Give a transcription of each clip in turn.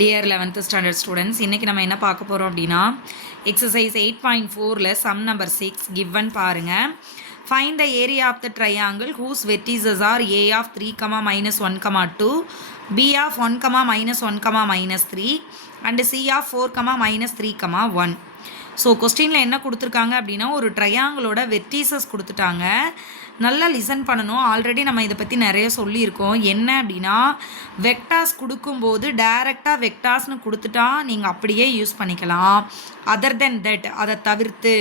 Dear 11th standard students, இன்றைக்கி நம்ம என்ன பார்க்க போகிறோம் அப்படின்னா எக்ஸசைஸ் 8.4ல் சம் நம்பர் 6 கிவன் பாருங்கள். Find the area of the triangle whose vertices are A of 3, -1, 2, B of 1, -1, -3 and C of 4, -3, 1. So கொஸ்டினில் என்ன கொடுத்துருக்காங்க அப்படின்னா ஒரு ட்ரையாங்கிளோட வெர்டிசஸ் கொடுத்துட்டாங்க. நல்லா லிசன் பண்ணணும். ஆல்ரெடி நம்ம இதை பற்றி நிறைய சொல்லியிருக்கோம். என்ன அப்படின்னா வெக்டார்ஸ் கொடுக்கும்போது டைரெக்டாக வெக்டார்ஸ்னு கொடுத்துட்டா நீங்கள் அப்படியே யூஸ் பண்ணிக்கலாம். அதர் தென் தட் அதை தவிர்த்து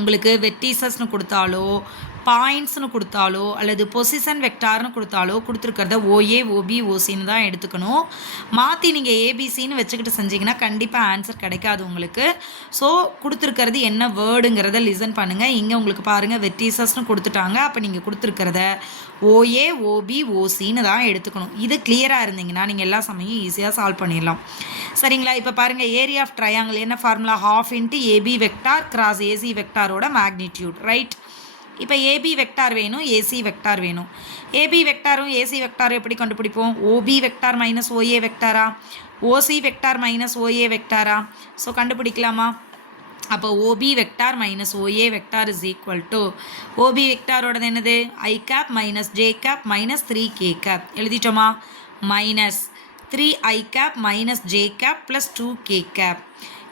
உங்களுக்கு வெர்டிசஸ்னு கொடுத்தாலோ பாயிண்ட்ஸ்னு கொடுத்தாலோ அல்லது பொசிஷன் வெக்டார்னு கொடுத்தாலோ கொடுத்துருக்கிறத ஓஏ ஓபி ஓசின்னு தான் எடுத்துக்கணும். மாற்றி நீங்கள் ஏபிசின்னு வச்சுக்கிட்டு செஞ்சிங்கன்னா கண்டிப்பாக ஆன்சர் கிடைக்காது உங்களுக்கு. ஸோ கொடுத்துருக்கிறது என்ன வேர்டுங்கிறத லிசன் பண்ணுங்கள். இங்கே உங்களுக்கு பாருங்கள் வெர்டிசஸ்னு கொடுத்துட்டாங்க. அப்போ நீங்கள் கொடுத்துருக்கிறத ஓஏ ஓபி ஓசின்னு தான் எடுத்துக்கணும். இது கிளியராக இருந்தீங்கன்னா நீங்கள் எல்லா சமயம் ஈஸியாக சால்வ் பண்ணிடலாம். சரிங்களா? இப்போ பாருங்கள் ஏரியா ஆஃப் ட்ரையாங்கிள் என்ன formula? ½ × AB vector cross AC வெக்டாரோட மேக்னிடியூட், ரைட்? இப்போ ஏபி வெக்டார் வேணும், ஏசி வெக்டார் வேணும். ஏபி வெக்டாரும் ஏசி வெக்டாரும் எப்படி கண்டுபிடிப்போம்? ஓபி வெக்டார் மைனஸ் ஓஏ வெக்டாரா, ஓசி வெக்டார் மைனஸ் ஓஏ வெக்டாரா? ஸோ கண்டுபிடிக்கலாமா? அப்போ OB vector minus OA vector is equal to OB வெக்டாரோடது என்னது? I cap minus j cap minus 3k cap எழுதிட்டோமா? Minus 3i cap minus j cap plus 2k கேப்.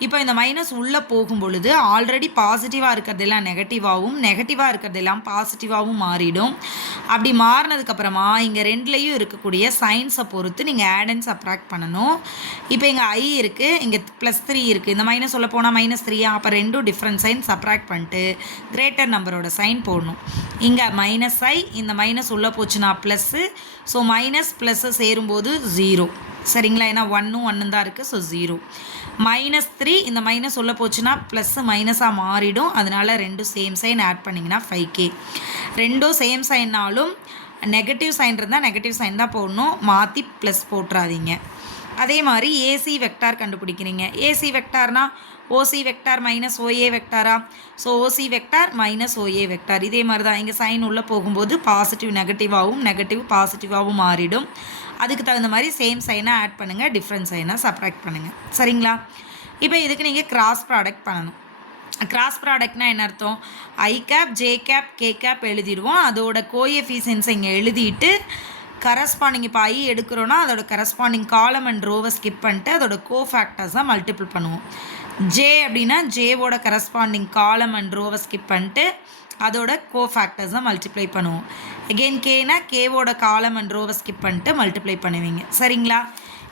இப்போ இந்த மைனஸ் உள்ளே போகும் பொழுது ஆல்ரெடி பாசிட்டிவாக இருக்கிறதெல்லாம் நெகட்டிவாகவும் நெகட்டிவாக இருக்கிறதெல்லாம் பாசிட்டிவாகவும் மாறிடும். அப்படி மாறினதுக்கப்புறமா இங்கே ரெண்டுலேயும் இருக்கக்கூடிய சைன்ஸை பொறுத்து நீங்கள் ஆட் அண்ட் சப்ராக்ட் பண்ணணும். இப்போ இங்கே ஐ இருக்குது, இங்கே +3 இருக்குது. இந்த மைனஸ் உள்ள போனால் -3, அப்போ ரெண்டும் டிஃப்ரெண்ட் சைன் சப்ராக்ட் பண்ணிட்டு கிரேட்டர் நம்பரோட சைன் போடணும். இங்கே -i, இந்த மைனஸ் உள்ளே போச்சுன்னா ப்ளஸ்ஸு. ஸோ மைனஸ் ப்ளஸ்ஸு சேரும்போது 0. சரிங்களா? ஏன்னா 1ம் 1 தான் இருக்குது. ஸோ 0. -3 இந்த மைனஸ் உள்ள போச்சுன்னா ப்ளஸ்ஸு மைனஸாக மாறிடும். அதனால் ரெண்டும் சேம் சைன் ஆட் பண்ணிங்கன்னா 5k. ரெண்டும் சேம் சைன்னாலும் நெகட்டிவ் சைன் இருந்தால் நெகட்டிவ் சைன் தான் போடணும், மாற்றி ப்ளஸ் போட்டுறாதீங்க. அதே மாதிரி ஏசி வெக்டார் கண்டுபிடிக்கிறீங்க. ஏசி வெக்டார்னா ஓசி வெக்டார் மைனஸ் ஓஏ வெக்டாரா? So OC vector minus OA vector. இதே மாதிரி தான் இங்கே சைன் உள்ளே போகும்போது பாசிட்டிவ் நெகட்டிவாகவும் நெகட்டிவ் பாசிட்டிவாகவும் மாறிடும். அதுக்கு தகுந்த மாதிரி சேம் சைனாக ஆட் பண்ணுங்கள், டிஃப்ரெண்ட் சைனாக சப்ராக்ட் பண்ணுங்கள். சரிங்களா? இப்போ இதுக்கு நீங்கள் கிராஸ் ப்ராடக்ட் பண்ணணும். கிராஸ் ப்ராடக்ட்னா என்ன அர்த்தம்? I cap j cap k cap எழுதிடுவோம். அதோட கோஎஃபிஷியன்ஸை இங்கே எழுதிட்டு கரஸ்பாண்டிங் இப்போ ஐ எடுக்கிறோன்னா அதோட கரஸ்பாண்டிங் காலம் அண்ட் ரோவை ஸ்கிப் பண்ணிட்டு அதோட கோஃபேக்டர்ஸாக மல்டிபிள் பண்ணுவோம். ஜே அப்படின்னா ஜேவோட கரஸ்பாண்டிங் காலம் அண்ட் ரோவை ஸ்கிப் பண்ணிட்டு அதோட கோஃபேக்டர்ஸை மல்டிப்ளை பண்ணுவோம். எகெயின் கேனா கேவோட காலம் அண்ட் ரோவை ஸ்கிப் பண்ணிட்டு மல்டிப்ளை பண்ணுவீங்க. சரிங்களா?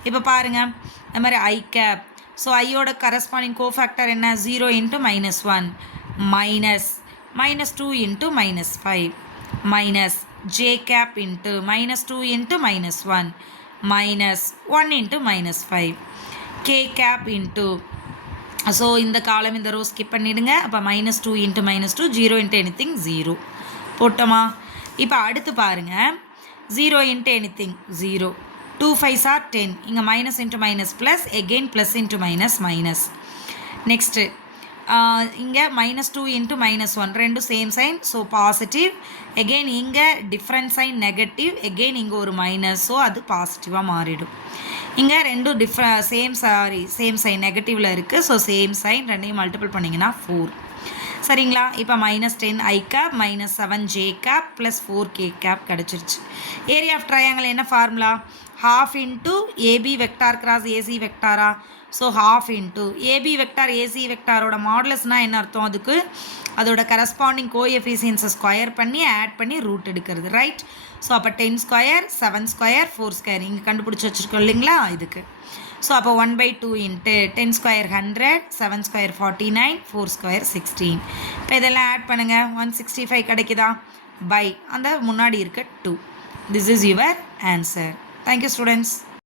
இப்போ பாருங்கள் இந்த மாதிரி ஐ கேப். ஸோ ஐயோட கரஸ்பாண்டிங் கோஃபேக்டர் என்ன? 0 × -1 minus -2 × -5 minus j cap into -2 × -1 minus 1 × -5 K cap into. So இந்த காலம் இந்த ரோ ஸ்கிப் பண்ணிவிடுங்க. அப்போ -2 × -2 0 × anything 0 போட்டோமா? இப்போ அடுத்து பாருங்கள் 0 × anything 0, 2 5s are 10. இங்கே minus into minus plus, again plus into minus minus. Next இங்கே -2 × -1 ரெண்டும் same sign. So positive. Again இங்கே டிஃப்ரெண்ட் சைன் நெகட்டிவ், எகெயின் இங்கே ஒரு மைனஸ். ஸோ அது பாசிட்டிவாக மாறிடும். இங்கே ரெண்டும் சேம் சைன் நெகட்டிவில் இருக்குது. ஸோ சேம் சைன் ரெண்டையும் மல்டிபிள் பண்ணிங்கன்னா 4. சரிங்களா? இப்போ -10 i cap -7 j cap plus 4k cap கிடச்சிருச்சு. ஏரியா ஆஃப் ட்ரையாங்கிள் என்ன formula? ½ × AB vector cross AC வெக்டாரா? ஸோ ½ × ஏபி வெக்டார் ஏசி வெக்டாரோட மாடலஸ்னால் என்ன அர்த்தம்? அதுக்கு அதோட கரஸ்பாண்டிங் கோஎஃபிஷியன்ஸை ஸ்கொயர் பண்ணி ஆட் பண்ணி ரூட் எடுக்கிறது, ரைட்? ஸோ அப்போ 10² 7² 4² இங்கே கண்டுபிடிச்சி வச்சுருக்கோம் இல்லைங்களா இதுக்கு. ஸோ அப்போ 1/2 × 10² 100, 7² 49, 4² 16. இப்போ இதெல்லாம் ஆட் பண்ணுங்கள். 165 கிடைக்குதா? பை அந்த முன்னாடி இருக்க 2. This is your answer. Thank you students.